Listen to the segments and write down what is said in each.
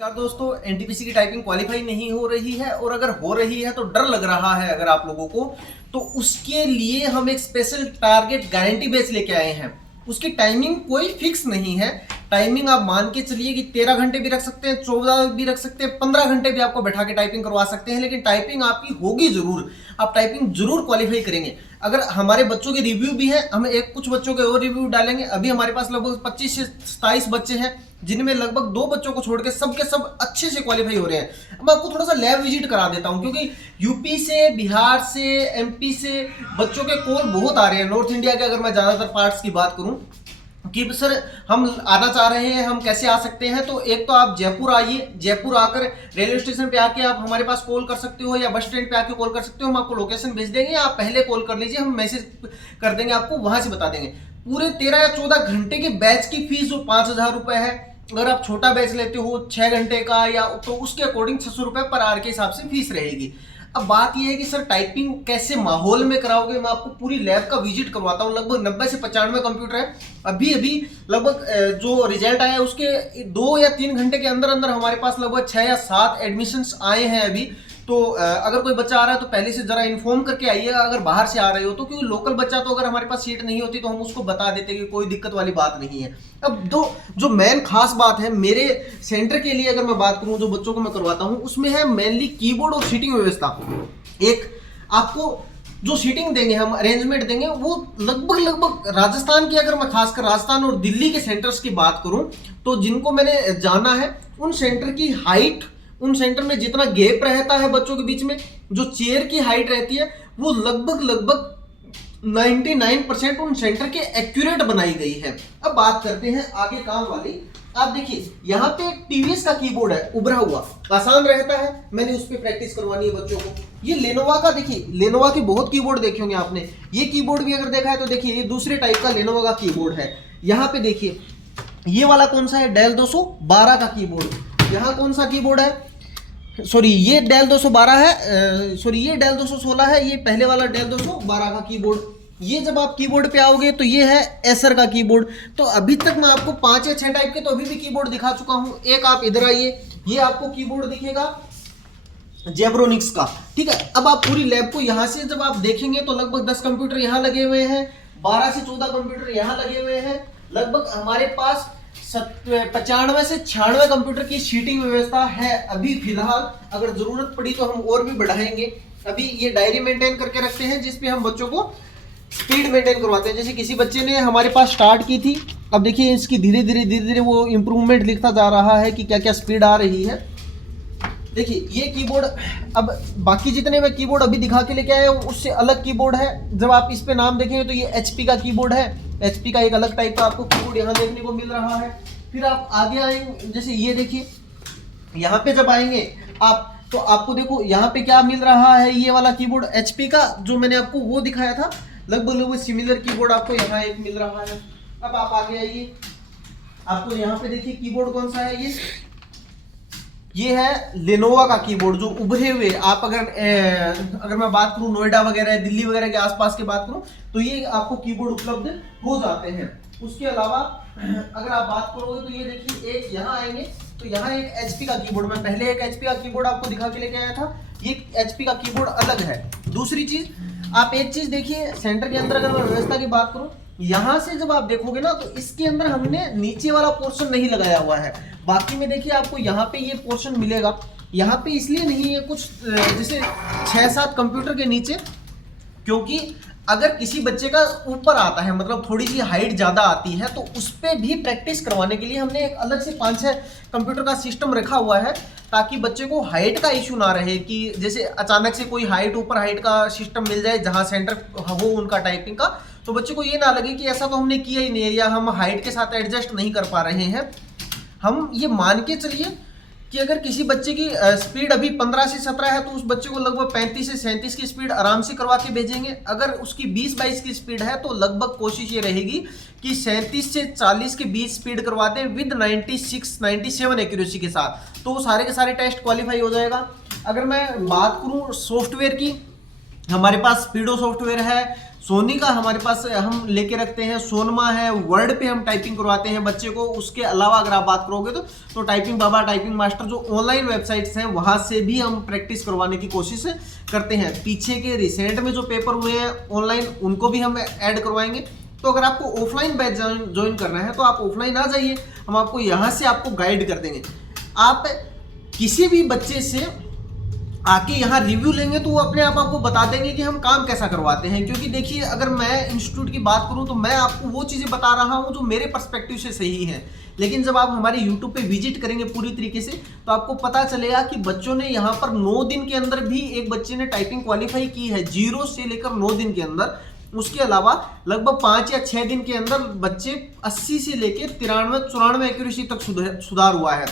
नमस्कार दोस्तों, एनटीपीसी की टाइपिंग क्वालिफाई नहीं हो रही है और अगर हो रही है तो डर लग रहा है अगर आप लोगों को, तो उसके लिए हम एक स्पेशल टारगेट गारंटी बेच लेके आए हैं। उसकी टाइमिंग कोई फिक्स नहीं है। टाइमिंग आप मान के चलिए कि 13 घंटे भी रख सकते हैं, 14 भी रख सकते हैं, 15 घंटे भी आपको बैठा के टाइपिंग करवा सकते हैं, लेकिन टाइपिंग आपकी होगी जरूर। आप टाइपिंग जरूर क्वालिफाई करेंगे। अगर हमारे बच्चों के रिव्यू भी है, हम एक कुछ बच्चों के और रिव्यू डालेंगे। अभी हमारे पास लगभग 25 से 27 बच्चे हैं, जिनमें लगभग 2 बच्चों को छोड़ के सबके सब अच्छे से क्वालिफाई हो रहे हैं। अब आपको थोड़ा सा लैब विजिट करा देता हूं, क्योंकि यूपी से, बिहार से, एमपी से बच्चों के कॉल बहुत आ रहे हैं। नॉर्थ इंडिया के अगर मैं ज्यादातर पार्ट्स की बात करूं कि सर हम आना चाह रहे हैं, हम कैसे आ सकते हैं, तो एक तो आप जयपुर आइए। जयपुर आकर रेलवे स्टेशन पे आके आप हमारे पास कॉल कर सकते हो, या बस स्टैंड पे आके कॉल कर सकते हो। हम आपको लोकेशन भेज देंगे, आप पहले कॉल कर लीजिए, हम मैसेज कर देंगे, आपको वहां से बता देंगे। पूरे 13 या 14 घंटे के बैच की फीस जो 5,000 रुपए है। अगर आप छोटा बैच लेते हो 6 घंटे का, या तो उसके अकॉर्डिंग 600 रुपए पर आवर के हिसाब से फीस रहेगी। अब बात यह है कि सर टाइपिंग कैसे माहौल में कराओगे। मैं आपको पूरी लैब का विजिट करवाता हूँ। लगभग 90 से 95 कंप्यूटर है। अभी अभी लगभग जो रिजल्ट आया उसके 2 या 3 घंटे के अंदर अंदर हमारे पास लगभग 6 या 7 एडमिशंस आए हैं अभी। तो अगर कोई बच्चा आ रहा है तो पहले से जरा इन्फॉर्म करके आइएगा, अगर बाहर से आ रहे हो तो, क्योंकि लोकल बच्चा तो अगर हमारे पास सीट नहीं होती तो हम उसको बता देते कि कोई दिक्कत वाली बात नहीं है। अब जो मेन खास बात है मेरे सेंटर के लिए, अगर मैं बात करूं जो बच्चों को मैं करवाता हूं, उसमें है मेनली कीबोर्ड और सीटिंग व्यवस्था। एक आपको जो सीटिंग देंगे, हम अरेंजमेंट देंगे, वो लगभग राजस्थान की, अगर मैं खासकर राजस्थान और दिल्ली के सेंटर्स की बात करूं, तो जिनको मैंने जाना है उन सेंटर की हाइट, उन सेंटर में जितना गैप रहता है बच्चों के बीच में, जो चेयर की हाइट रहती है, वो लगभग 99% उन सेंटर के एक्यूरेट बनाई गई है। अब बात करते हैं आगे काम वाली। आप देखिए यहाँ पे एक टीवीएस का कीबोर्ड है, उभरा हुआ, आसान रहता है, मैंने उस पर प्रैक्टिस करवानी है बच्चों को। ये लेनोवा का, देखिए लेनोवा के बहुत कीबोर्ड देखे होंगे आपने, ये कीबोर्ड भी अगर देखा है तो देखिए ये दूसरे टाइप का लेनोवा का कीबोर्ड है। यहाँ पे देखिए ये वाला कौन सा है, डेल 212 का कीबोर्ड। यहाँ कौन सा कीबोर्ड है, सॉरी ये डेल 212 है, सॉरी ये डेल 216 है, ये पहले वाला डेल 212 का कीबोर्ड। ये जब आप कीबोर्ड पे आओगे तो ये है एसर का कीबोर्ड। तो अभी तक मैं आपको 5 या 6 टाइप के तो अभी भी कीबोर्ड दिखा चुका हूं। एक आप इधर आइए, ये आपको कीबोर्ड दिखेगा जेब्रोनिक्स का, ठीक है। अब आप पूरी लैब को यहां से जब आप देखेंगे तो लगभग 10 कंप्यूटर यहां लगे हुए हैं, 12 से 14 कंप्यूटर यहां लगे हुए हैं। लगभग हमारे पास 95 से 96 कंप्यूटर की सीटिंग व्यवस्था है अभी फिलहाल। अगर जरूरत पड़ी तो हम और भी बढ़ाएंगे। अभी ये डायरी मेंटेन करके रखते हैं जिसपे हम बच्चों को स्पीड मेंटेन करवाते हैं। जैसे किसी बच्चे ने हमारे पास स्टार्ट की थी, अब देखिए इसकी धीरे धीरे वो इंप्रूवमेंट दिखता जा रहा है कि क्या क्या स्पीड आ रही है। देखिए ये कीबोर्ड, अब बाकी जितने मैं कीबोर्ड अभी दिखा के लेके आया हूँ उससे अलग कीबोर्ड है। जब आप इस पे नाम देखेंगे तो ये एचपी का कीबोर्ड है। एचपी का एक अलग टाइप का आपको कीबोर्ड यहाँ देखने को मिल रहा है। फिर आप आगे आएंगे, जैसे ये देखिए यहाँ पे जब आएंगे आप, तो आपको देखो यहाँ पे क्या मिल रहा है, ये वाला कीबोर्ड एचपी का जो मैंने आपको वो दिखाया था, लगभग सिमिलर कीबोर्ड आपको यहाँ एक मिल रहा है। अब आप आगे आइए, आपको यहाँ पे देखिए कीबोर्ड कौन सा है, ये है लेनोवा का कीबोर्ड जो उभरे हुए। आप अगर मैं बात करूं नोएडा वगैरह, दिल्ली वगैरह के आसपास की बात करूं तो ये आपको कीबोर्ड उपलब्ध हो जाते हैं। उसके अलावा अगर आप बात करोगे तो ये देखिए एक यहाँ आएंगे तो यहाँ एक एचपी का कीबोर्ड, मैं पहले एक एचपी का कीबोर्ड आपको दिखा के लेके आया था, ये एचपी का कीबोर्ड अलग है। दूसरी चीज, आप एक चीज देखिए सेंटर के अंदर, अगर मैं व्यवस्था की बात करूं, यहां से जब आप देखोगे ना तो इसके अंदर हमने नीचे वाला पोर्शन नहीं लगाया हुआ है। बाकी में देखिए आपको यहाँ पे ये पोर्शन मिलेगा। यहाँ पे इसलिए नहीं है कुछ जैसे 6-7 कंप्यूटर के नीचे, क्योंकि अगर किसी बच्चे का ऊपर आता है, मतलब थोड़ी सी हाइट ज्यादा आती है, तो उस पर भी प्रैक्टिस करवाने के लिए हमने एक अलग से 5-6 कंप्यूटर का सिस्टम रखा हुआ है, ताकि बच्चे को हाइट का इशू ना रहे कि जैसे अचानक से कोई हाइट, ऊपर हाइट का सिस्टम मिल जाए जहां सेंटर हो उनका टाइपिंग का, तो बच्चे को ये ना लगे कि ऐसा तो हमने किया ही नहीं है, या हम हाइट के साथ एडजस्ट नहीं कर पा रहे हैं। हम ये मान के चलिए कि अगर किसी बच्चे की स्पीड अभी 15 से 17 है तो उस बच्चे को लगभग 35 से 37 की स्पीड आराम से करवा के भेजेंगे। अगर उसकी 20-22 की स्पीड है तो लगभग कोशिश ये रहेगी कि 37 से 40 के बीच स्पीड करवा दें विद 96-97 एक्यूरेसी के साथ, तो वो सारे के सारे टेस्ट क्वालिफाई हो जाएगा। अगर मैं बात करूँ सॉफ्टवेयर की, हमारे पास स्पीडो सॉफ्टवेयर है, सोनी का हमारे पास हम लेके रखते हैं, सोनमा है, वर्ड पे हम टाइपिंग करवाते हैं बच्चे को। उसके अलावा अगर आप बात करोगे तो टाइपिंग बाबा, टाइपिंग मास्टर जो ऑनलाइन वेबसाइट्स हैं वहां से भी हम प्रैक्टिस करवाने की कोशिश करते हैं। पीछे के रिसेंट में जो पेपर हुए हैं ऑनलाइन उनको भी हम ऐड करवाएंगे। तो अगर आपको ऑफलाइन बैच ज्वाइन करना है तो आप ऑफलाइन आ जाइए, हम आपको यहाँ से आपको गाइड कर देंगे। आप किसी भी बच्चे से आके यहाँ रिव्यू लेंगे तो वो अपने आप आपको बता देंगे कि हम काम कैसा करवाते हैं। क्योंकि देखिए, अगर मैं इंस्टीट्यूट की बात करूँ तो मैं आपको वो चीज़ें बता रहा हूँ जो मेरे पर्सपेक्टिव से सही है, लेकिन जब आप हमारे यूट्यूब पे विजिट करेंगे पूरी तरीके से तो आपको पता चलेगा कि बच्चों ने यहाँ पर 9 दिन के अंदर भी, एक बच्चे ने टाइपिंग क्वालिफाई की है 0 से लेकर 9 दिन के अंदर। उसके अलावा लगभग 5 या 6 दिन के अंदर बच्चे 80 से लेकर 93-94 एक्यूरेसी तक सुधार हुआ है।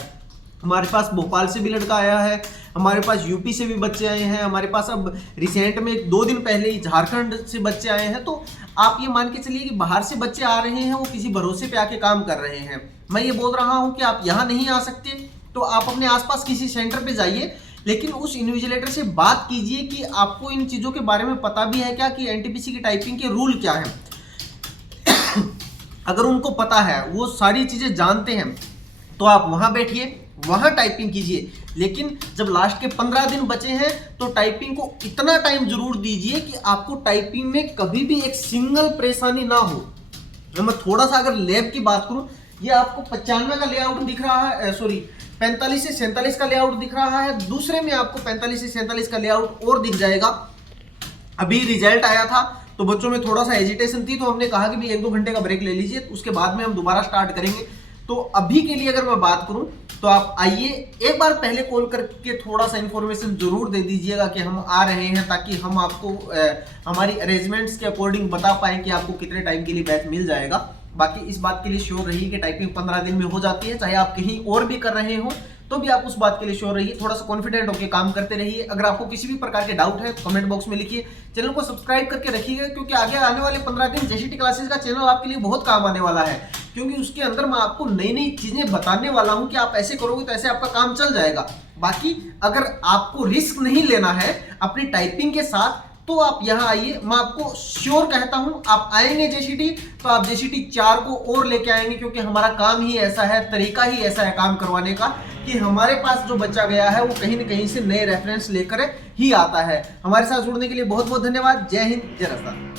हमारे पास भोपाल से भी लड़का आया है, हमारे पास यूपी से भी बच्चे आए हैं, हमारे पास अब रिसेंट में 2 दिन पहले ही झारखंड से बच्चे आए हैं। तो आप ये मान के चलिए कि बाहर से बच्चे आ रहे हैं, वो किसी भरोसे पे आके काम कर रहे हैं। मैं ये बोल रहा हूँ कि आप यहाँ नहीं आ सकते तो आप अपने आसपास किसी सेंटर पे जाइए, लेकिन उस इन्विजिलेटर से बात कीजिए कि आपको इन चीज़ों के बारे में पता भी है क्या, कि एनटीपीसी की टाइपिंग के रूल क्या है। अगर उनको पता है, वो सारी चीज़ें जानते हैं, तो आप वहाँ बैठिए, वहाँ टाइपिंग कीजिए। लेकिन जब लास्ट के 15 दिन बचे हैं तो टाइपिंग को इतना टाइम जरूर दीजिए कि आपको टाइपिंग में कभी भी एक सिंगल परेशानी ना हो। मैं थोड़ा सा अगर लैब की बात करूं, ये आपको 95 का लेआउट दिख रहा है, सॉरी 45 से 47 का लेआउट दिख रहा है। दूसरे में आपको 45 से 47 का लेआउट और दिख जाएगा। अभी रिजल्ट आया था तो बच्चों में थोड़ा सा एजिटेशन थी, तो हमने कहा कि भी 1-2 घंटे का ब्रेक ले लीजिए, उसके बाद में हम दोबारा स्टार्ट करेंगे। तो अभी के लिए अगर मैं बात करूं तो आप आइए, एक बार पहले कॉल करके थोड़ा सा इन्फॉर्मेशन जरूर दे दीजिएगा कि हम आ रहे हैं, ताकि हम आपको हमारी अरेंजमेंट्स के अकॉर्डिंग बता पाएं कि आपको कितने टाइम के लिए बैच मिल जाएगा। बाकी इस बात के लिए श्योर रहिए कि टाइपिंग 15 दिन में हो जाती है, चाहे आप कहीं और भी कर रहे हो तो भी आप उस बात के लिए श्योर रहिए। थोड़ा सा कॉन्फिडेंट होकर काम करते रहिए। अगर आपको किसी भी प्रकार के डाउट है तो कमेंट बॉक्स में लिखिए। चैनल को सब्सक्राइब करके रखिएगा, क्योंकि आगे आने वाले 15 दिन जेसीटी क्लासेस का चैनल आपके लिए बहुत काम आने वाला है, क्योंकि उसके अंदर मैं आपको नई नई चीजें बताने वाला हूं कि आप ऐसे करोगे तो ऐसे आपका काम चल जाएगा। बाकी अगर आपको रिस्क नहीं लेना है अपनी टाइपिंग के साथ तो आप यहाँ आइए। मैं आपको श्योर कहता हूं, आप आएंगे जेसीटी तो आप जेसीटी 4 को और लेके आएंगे, क्योंकि हमारा काम ही ऐसा है, तरीका ही ऐसा है काम करवाने का, कि हमारे पास जो बच्चा गया है वो कहीं न कहीं से नए रेफरेंस लेकर ही आता है। हमारे साथ जुड़ने के लिए बहुत बहुत धन्यवाद। जय हिंद, जय राजस्थान।